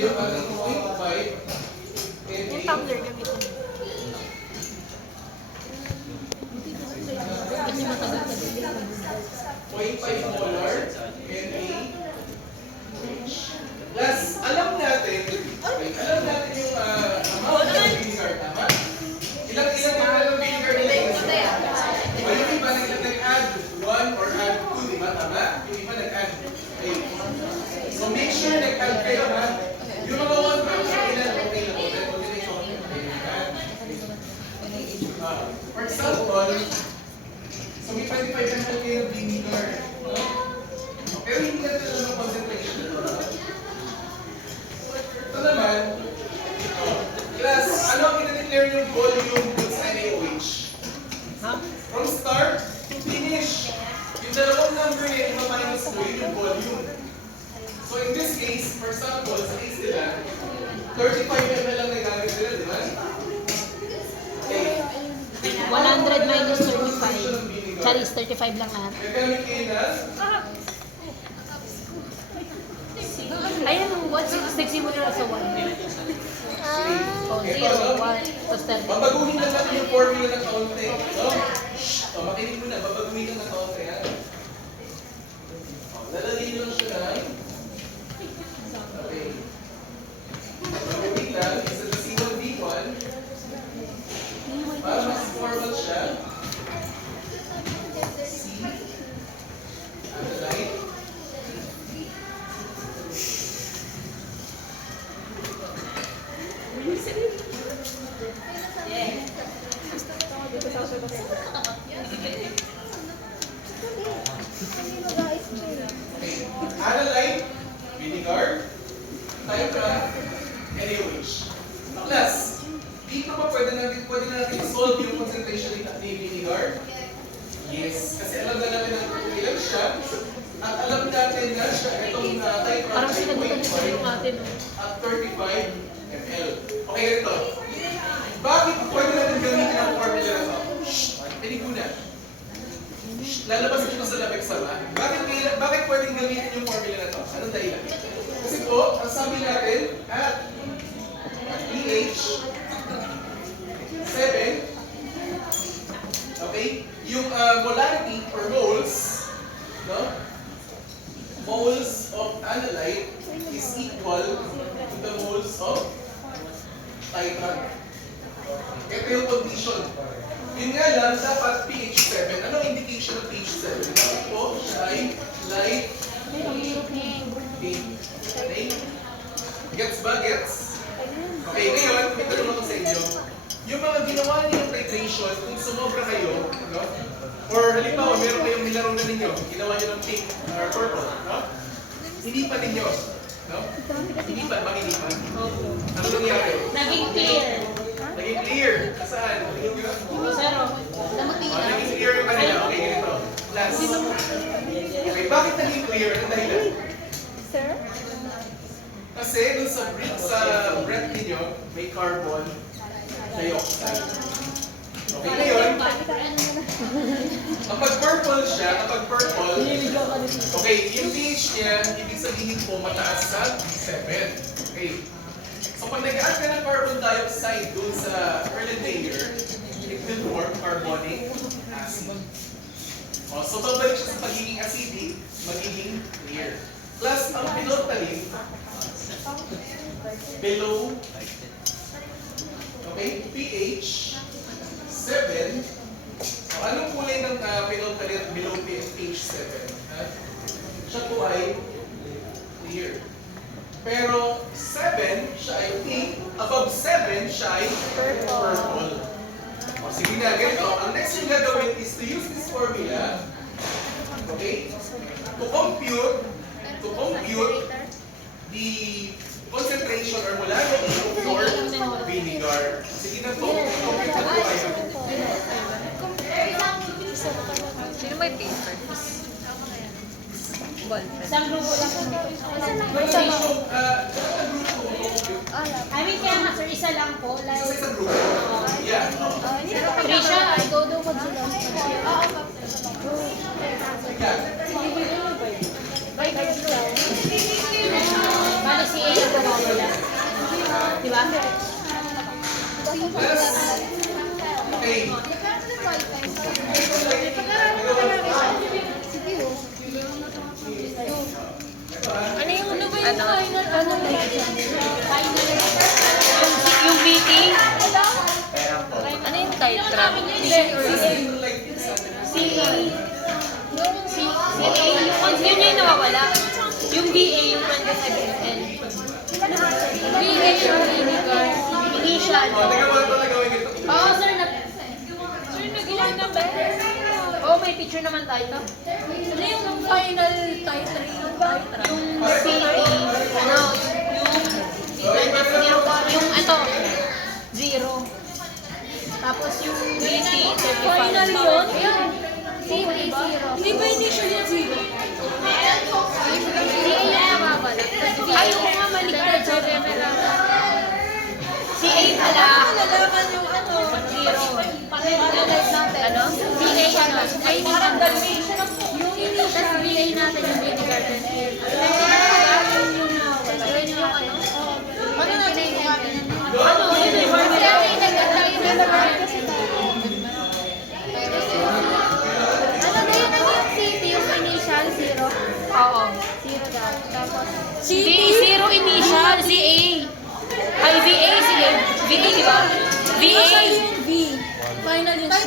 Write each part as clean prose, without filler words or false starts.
yung ating 0.5 Yung tumbler gamitin mo. Kasi matagal ka din. 0.5 molar Na. Plus, alam natin yung amount ng vinegar, tama? Ilang ng vinegar nila? O yung iba nag-add 1 or add 2, di ba? Tama? Yung iba nag-add 8. So make sure nag-add kayo, ha? Yung mga 1 grams na ilan, okay lang. For example, so may 25 ml kayo ng vinegar. Pero hindi natin alam ang concentration nito. Ito naman, class, ano ang ina-declare yung volume dun sa NaOH? From start to finish. Yung dalawang number yan, yung minus 2, yun yung volume. So in this case, for example, sa case nila, 35 ml lang nagamit nila, di ba? Okay. 100 minus 35. Charis, 35 lang lahat. Nagamit kayo na? Ayan, 160 mo na sa 1. Oh, 0, 1, tapos 30. Babaguhin lang natin yung formula ng kaunti. No? Shhh! O, makinig mo na. Babaguhin lang ng kaunti. Lalagay lang siya na. Okay. Babaguhin lang. Isa sa C1V1. Para mas formal siya. C. Analyte. Analyte, vinegar, Typra, NaOH. Plus, dito pa pwede natin solve yung concentration ni vinegar? Yes. Kasi alam na natin ang ilan siya. At alam natin na siya itong Typra Parang sinagutan niyo yung atin. at 35 ml. Okay, ganito. Bakit pwede natin gamitin ang formula na ito? Shhh! Pinig muna. Lalabas ito sa labek sama. Bakit pwedeng gamitin yung formula na ito? Anong dahilan? Kasi po, ang sabi natin at pH 7, okay, yung molarity or moles, no? Moles of analyte is equal to the moles of Typra. Ito yung condition. Yun nga lang, dapat pH 7. Anong indication ng pH 7? Dapat po, shine, light, pink. Okay? Gets ba? Gets? Okay, ngayon, may tanong ako sa inyo. Yung mga ginawa niyo yung titration, kung sumobra kayo, no? Or halimbawa, meron kayong nilaro na ninyo, ginawa niyo ng pink or purple, no? Hindi pa ninyo, no? Hindi pa, hindi pa. Ano nangyari? Naging clear. Naging clear. Saan? Zero. Naging clear yung kanila. Okay, ganito. Last. Okay, bakit naging clear? Anong dahilan? Sir? Kasi dun sa breath ninyo, may carbon dioxide. Okay, ngayon, kapag purple siya, okay, yung pH niya, ibig sabihin po mataas sa 7. Okay. So pag nag-add ka ng carbon dioxide dun sa early layer, it will form carbonic acid. O, so babalik siya sa pagiging acidic, magiging clear. Plus, ang phenolphthalein, below, okay, pH 7. So, anong kulay ng phenolphthalein below pH 7? Siya po ay clear. Pero 7, siya ay pink. Above 7, siya ay purple. O, sige na, ganito. Ang next yung gagawin is to use this formula, okay, to compute the concentration or molarity of your vinegar. Sige na po, compute na po kayo. Sino may paper? Ballpen. Isang grupo lang. I mean, kaya nga, sir, isa lang po. Like, Sa isang grupo? Yeah. Trisha, I go do ko sila. Yeah. Bali si Ella ko wala. ba? Okay. Ano yung ano ba yung final? Yung VT? Ano yung Titra? Yun yung nawawala. Yung VA, yung 25 ml. VA yung vinegar. Initial. Teka, wala talaga gawin ito. Oo, sir. Sir, nagawa na ba? Oo, may picture naman tayo. Ano yung final Titra? Yung CT, ano, yung ito, 0. Tapos yung VT, 35. Final yun? CT, 0. Hindi ba initial yung zero? CA yung mawawala. Ayaw ko nga maligtad. CA pala. Nalalaman yung ano? 0. Analyze natin. Ano? VA ano? Ay, yung initial. Tapos VA natin yung vinegar. Yun yung ano? Ano natin yung ano? Yun yung Ano na yun? Ano yung city? Yung initial, 0? Oo. 0 daw. Tapos, Zero initial, ZA. Ay, VA, ZA. VA, di ba? VA. V. Final yung C.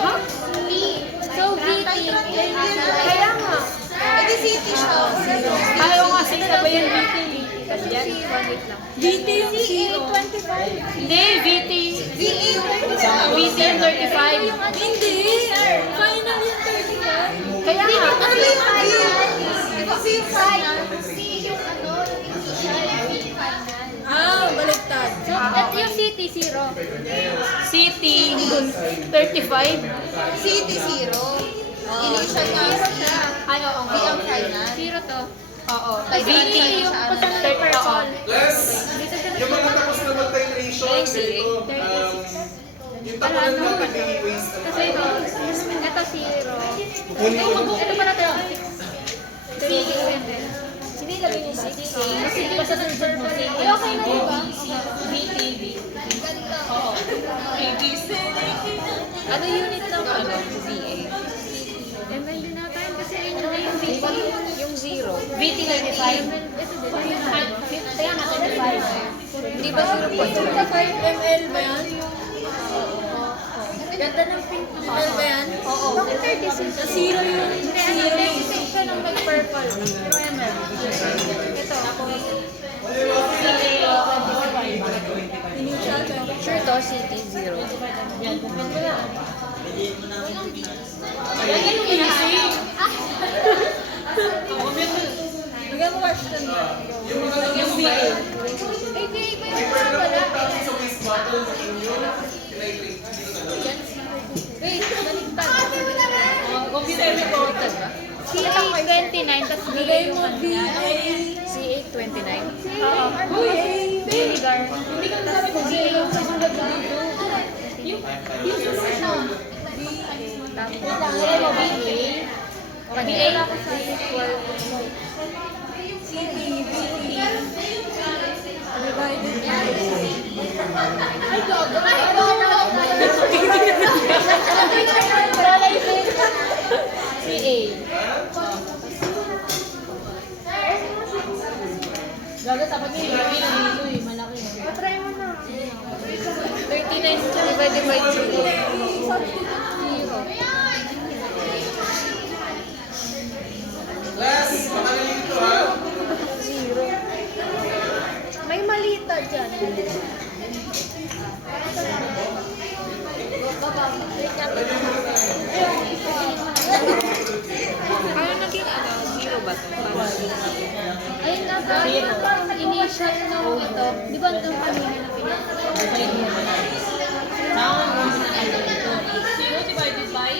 Ha? so VT. Kaya nga. Edi city siya. Ayaw nga, six na ba yan, VT? Yan. VT yung zero. 25. Hindi, VT. VA yung VT yung 35. Hindi. Final yung 35. Kaya nga. Ano ba yung final? Ito si final. C yung ano, yung initial, V final. Ah, baliktad. So, at yung city, 0. CT, 35. City zero. Initial nga siya. Ay, oo V nga. ang final. 0 to. Oo. Ay, VT yung siya, ano, percent purple. Plus, yung mga tapos na mag-titration, ganito, yung tapunan lang nag-waste ang Kasi ito, 0. Kukunin ko lang. Ito pala tayo. Hindi lagay yung 6. Kasi di ba sa third mo, Eh, okay na diba? VT, Oo. Ano unit ng ano? VA? ML din natin kasi ano na yung VT. Yung zero. VT 35. Ito din. Kaya nga 35. Hindi ba 0.25 ml ba yan? Ganda ng pink ml ba yan? Oo. Bakit 36? Sa zero yung Kaya ano, 36 siya nung nag-purple. 0 ml. Ito. initial. Sure to, city zero. Yan, kumpin ko na. Yan yung easy. Bigyan mo question. Yung VA. Ay, di iba May yung pwede wala. na po sa waste bottle na inyo, tinitrate. Wait, baliktad. Computer reported ba? CA 29, tapos VA Bigay yung mo ano VA. yan. CA 29. Oo. Vinegar. Tapos VA yung susunod na dito. Yung susunod na. Wait lang, ilay mo VA. VA. Divided by Ay, gogo. Ay, gogo. CA. Gaga, tapat yung VA na dito eh. Malaki eh. Patry mo na. 39 divided by 2. Class, makalali dito ha. May malita dyan. Ano naging ano? Zero ba to? Ayun na ba? Initial na ito. Di ba itong kanina na Zero divided by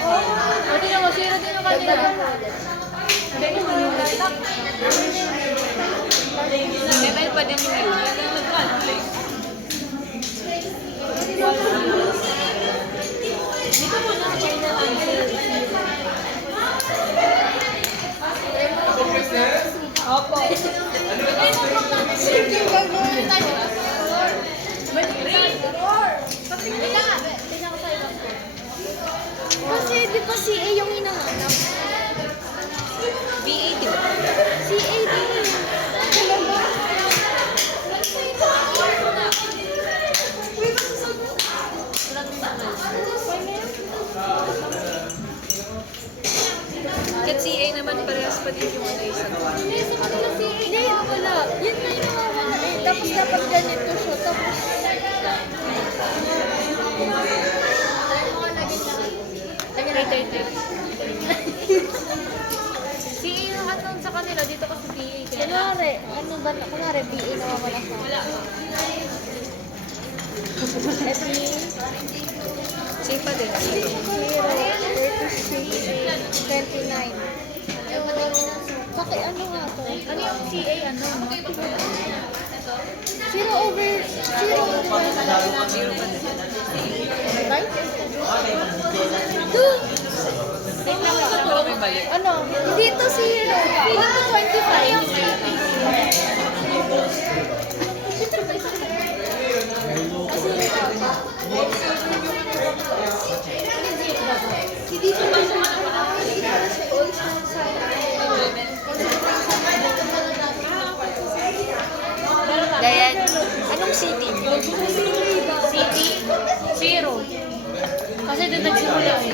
O, di na mo, 0 din yung kanina. ML pa din yung unit. Dito mo na final answer. Ako, Chris, na? Opo. Ano ba? Sige, gagawin. Kasi di ba CA yung hinahanap? BA, di ba? CA din. Kahit CA naman parehas pa din yung ano isa. Hindi, wala. Yun na yung nawawala eh. Tapos dapat ganito siya. Tapos... CA lahat nun sa kanila, dito kasi BA. Kaya Kunwari, ano ba na? Kunwari, BA nawawala siya. Wala. Same pa din. 29. Bakit ano nga to? ano yung CA, ano, no? 0 over 0. Zero pa din. Right? Doon! Ano may mali? Ano? Dito 0. Dito 25. Si dito ba siya? Dayan, anong city? City, 0. Kasi doon nagsimula eh.